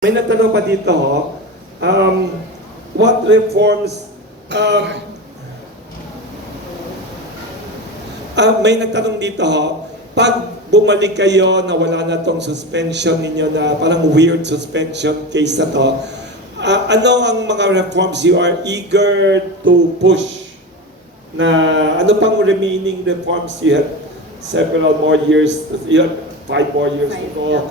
May natanong pa dito, what reforms, may nagtanong dito, pag bumalik kayo na wala na tong suspension ninyo na parang weird suspension case na to, ano ang mga reforms you are eager to push? Na ano pang remaining reforms you have several more years, you have 5 more years to go.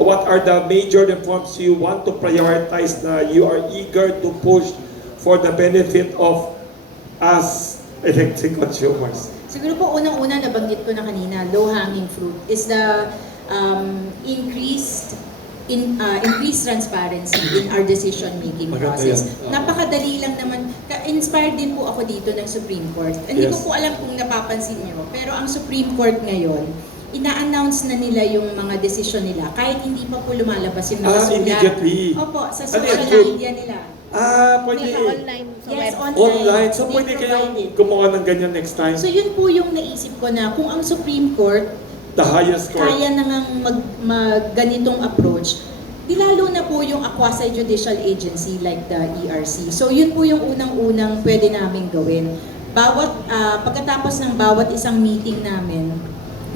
What are the major reforms you want to prioritize na you are eager to push for the benefit of us electric consumers? Siguro po unang-una nabanggit ko na kanina, low-hanging fruit is the increased transparency in our decision-making process. Napakadali lang naman. Inspired din po ako dito ng Supreme Court. Hindi ko po alam kung napapansin niyo, pero ang Supreme Court ngayon, ina-announce na nila yung mga desisyon nila kahit hindi pa po lumalabas yung mga sulat. Immediately. Opo, sa social media nila. Pwede. Online. Yes, Online. So pwede kayong gumawa ng ganyan next time? So yun po yung naisip ko na kung ang Supreme Court The highest court. kaya na ngang ganitong approach, di lalo na po yung quasi-judicial agency like the ERC. So yun po yung unang-unang pwede namin gawin. Pagkatapos ng bawat isang meeting namin,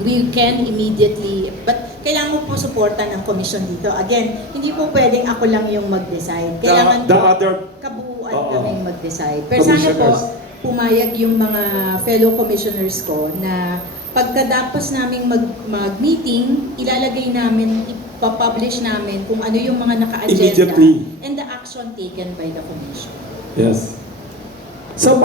we can immediately, but kailangan po suporta ng commission dito. Again, hindi po pwedeng ako lang yung mag-decide. Kailangan The other kabuuan kaming mag-decide. Pero sana po, pumayag yung mga fellow commissioners ko na pagkatapos naming mag-meeting, ilalagay namin, ipapublish namin kung ano yung mga naka-agenda and the action taken by the commission. Yes. So,